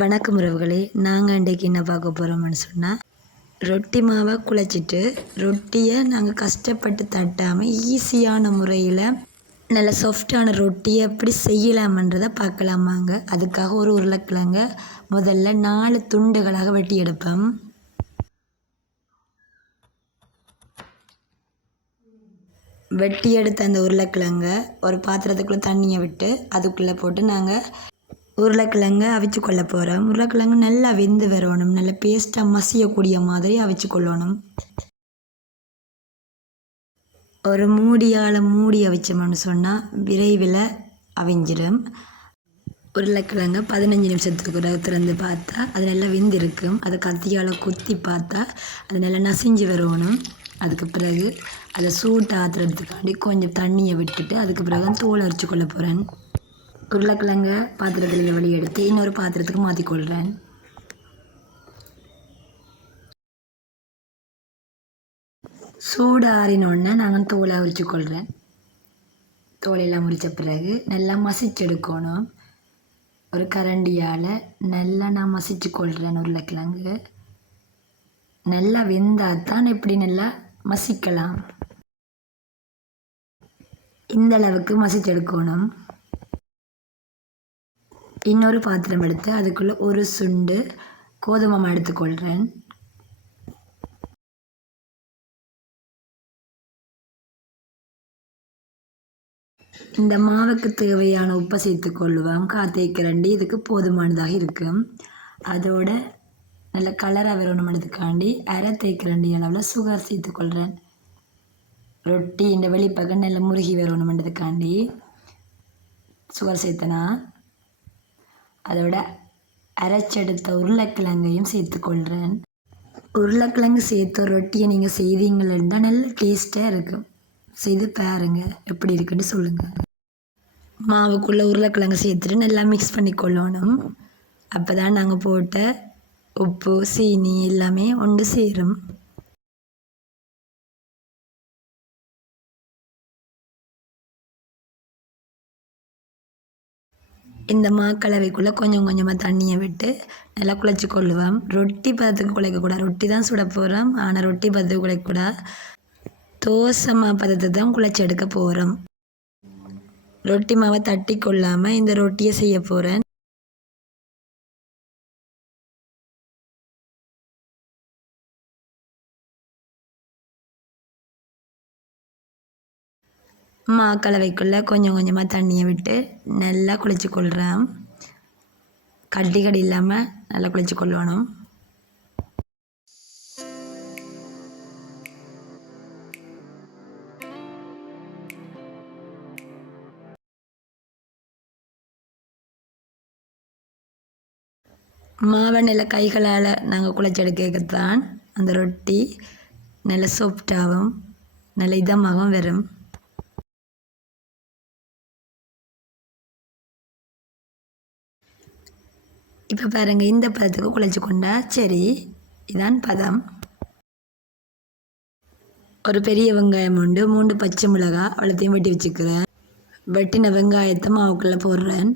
வணக்கம் உறவுகளே, நாங்கள் இன்றைக்கி என்ன பார்க்க போகிறோம்னு சொன்னால், ரொட்டி மாவை குழச்சிட்டு ரொட்டியை நாங்கள் கஷ்டப்பட்டு தட்டாமல் ஈஸியான முறையில் நல்ல சாஃப்டான ரொட்டியை எப்படி செய்யலாமன்றதை பார்க்கலாமாங்க. அதுக்காக ஒரு உருளைக்கிழங்க முதல்ல 4 துண்டுகளாக வெட்டி எடுப்போம். வெட்டி எடுத்த அந்த உருளைக்கிழங்க ஒரு பாத்திரத்துக்குள்ளே தண்ணியை விட்டு அதுக்குள்ளே போட்டு நாங்கள் உருளைக்கிழங்க அவிச்சு கொள்ள போகிறோம். உருளைக்கிழங்கு நல்லா வெந்து வரணும், நல்ல பேஸ்ட்டாக மசியக்கூடிய மாதிரி அவிச்சு கொள்ளணும். ஒரு மூடியால் மூடி அவிச்சோம்னு சொன்னால் விரைவில் அவிஞ்சிடும். உருளைக்கிழங்கு 15 நிமிஷத்துக்கு திறந்து பார்த்தா அது நல்லா வெந்திருக்கும். அதை கத்தியால் குத்தி பார்த்தா அது நல்லா நசிஞ்சு வரணும். அதுக்கு பிறகு அதை சூட்டை ஆற்றுறதுக்காண்டி கொஞ்சம் தண்ணியை விட்டுட்டு அதுக்கு பிறகு தோல் அரிச்சு கொள்ள போகிறேன். உருளைக்கிழங்க பாத்திரத்தில் வெளியே எடுத்து இன்னொரு பாத்திரத்துக்கு மாற்றிக்கொள்கிறேன். சூடு ஆறினோடனே நாங்கள் தோலை உரிச்சு கொள்கிறேன். தோலையெல்லாம் உரித்த பிறகு நல்லா மசிச்செடுக்கணும். ஒரு கரண்டியால் நல்லா நான் மசிச்சு கொள்கிறேன். உருளைக்கிழங்கு நல்லா வெந்தால் தான் இப்படி நல்லா மசிக்கலாம். இந்த அளவுக்கு மசிச்செடுக்கணும். இன்னொரு பாத்திரம் எடுத்து அதுக்குள்ளே ஒரு சுண்டு கோதுமை மாவு எடுத்துக்கொள்கிறேன். இந்த மாவுக்கு தேவையான உப்பை சேர்த்துக்கொள்ளுவோம். காத்தேக்கரண்டி இதுக்கு போதுமானதாக இருக்கும். அதோட நல்ல கலராக வரணுமென்றதுக்காண்டி அரை தேக்கரண்டி அளவில் சுகர் சேர்த்துக்கொள்கிறேன். ரொட்டி இந்த வெளிப்பக்கம் நல்ல முருகி வரணுமென்றதுக்காண்டி சுகர் சேர்த்தனா அதோட அரைச்செடுத்த உருளைக்கிழங்கையும் சேர்த்துக்கொள்கிறேன். உருளைக்கிழங்கு சேர்த்த ரொட்டியை நீங்கள் செய்தீங்கன்னா நல்ல டேஸ்ட்டாக இருக்கும். செய்து பாருங்கள், எப்படி இருக்குன்னு சொல்லுங்கள். மாவுக்குள்ளே உருளைக்கிழங்கு சேர்த்துட்டு நல்லா மிக்ஸ் பண்ணி கொள்ளணும். அப்போ தான் நாங்கள் போட்ட உப்பு சீனி எல்லாமே ஒன்று சேரும். இந்த மாக்கலவைக்குள்ளே கொஞ்சம் கொஞ்சமாக தண்ணியை விட்டு நல்லா குழச்சி கொள்ளுவோம். ரொட்டி பதத்துக்கு குழைக்கக்கூடாது. ரொட்டி தான் சுட போகிறோம், ஆனால் ரொட்டி பதத்துக்கு குழைக்கக்கூடாது. தோசை மா பதத்தை தான் குழைச்சி எடுக்க போகிறோம். ரொட்டி மாவை தட்டி கொள்ளாமல் இந்த ரொட்டியை செய்ய போகிறேன். மாக்கலவைக்குள்ளே கொஞ்சம் கொஞ்சமாக தண்ணியை விட்டு நல்லா குழைச்சி கொள்கிறேன். கடி இல்லாமல் நல்லா குழைச்சி கொள்ளணும். மாவை நல்ல கைகளால் நாங்கள் குழைச்செடுக்கத்தான் அந்த ரொட்டி நல்ல சாஃப்டாகவும் நல்ல இதமாகவும் வரும். இப்போ பாருங்கள், இந்த பதத்துக்கு குழைச்சி கொண்டா சரி. இதான் பதம். ஒரு பெரிய வெங்காயம் உண்டு, 3 பச்சை மிளகாய் அவ்வளோத்தையும் வெட்டி வச்சுக்கிறேன். வெட்டின வெங்காயத்தை மாவுக்குள்ளே போடுறேன்.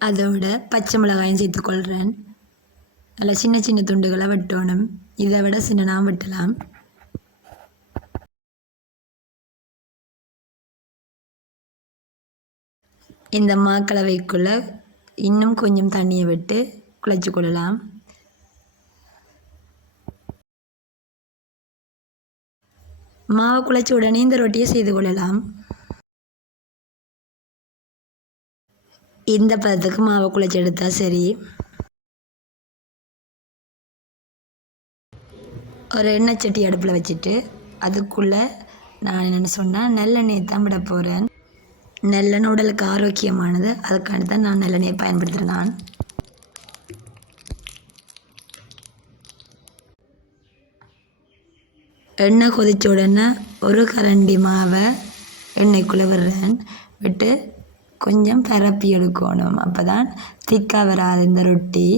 அதோட பச்சை மிளகாயும் சேர்த்துக்கொள்கிறேன். நல்லா சின்ன சின்ன துண்டுகளை வெட்டணும். இதை விட சின்னனாக வெட்டலாம். இந்த மாக்கலவைக்குள்ளே இன்னும் கொஞ்சம் தண்ணியை விட்டு குழைச்சி கொள்ளலாம். மாவை குழைச்ச உடனே இந்த ரொட்டியை செய்து கொள்ளலாம். இந்த பதத்துக்கு மாவை குழைச்சி எடுத்தால் சரி. ஒரு எண்ணெய் சட்டி அடுப்பில் வச்சுட்டு அதுக்குள்ளே நான் என்னென்னு சொன்னால் நல்லெண்ணெய் தான் விட போகிறேன். நல்லெண்ணெய் உடலுக்கு ஆரோக்கியமானது, அதுக்காண்டி தான் நான் நல்லெண்ணெயை பயன்படுத்துகிறேன். எண்ணெய் கொதித்த உடனே ஒரு கரண்டி மாவை எண்ணெய்க்குள்ளே விடுறேன். விட்டு கொஞ்சம் பரப்பி எடுக்கணும். அப்போ தான் திக்காக வராது இந்த ரொட்டி.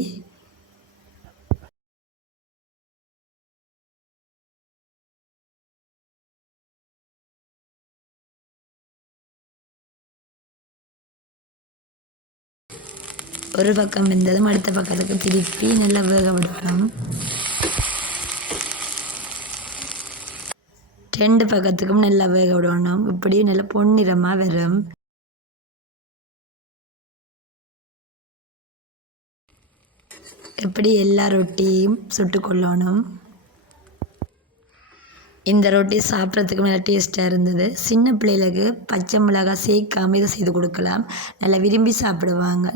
ஒரு பக்கம் வெந்ததும் அடுத்த பக்கத்துக்கு திருப்பி நல்லா வேக விடணும். 2 பக்கத்துக்கும் நல்லா வேக விடணும். இப்படி நல்லா பொன்னிறமாக வரும். எப்படி எல்லா ரொட்டியும் சுட்டுக்கொள்ளணும். இந்த ரொட்டி சாப்பிட்றதுக்கு நல்லா டேஸ்ட்டாக இருந்தது. சின்ன பிள்ளைகளுக்கு பச்சை மிளகாய் சேர்க்காம இதை செய்து கொடுக்கலாம். நல்லா விரும்பி சாப்பிடுவாங்க.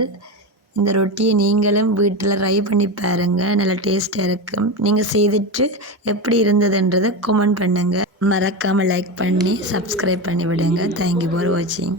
இந்த ரொட்டியை நீங்களும் வீட்டில் ட்ரை பண்ணி பாருங்கள். நல்லா டேஸ்ட்டாக இருக்கும். நீங்கள் செய்துட்டு எப்படி இருந்ததுன்றதை கமெண்ட் பண்ணுங்கள். மறக்காமல் லைக் பண்ணி சப்ஸ்கிரைப் பண்ணி விடுங்க. தேங்க்யூ ஃபார் வாட்சிங்.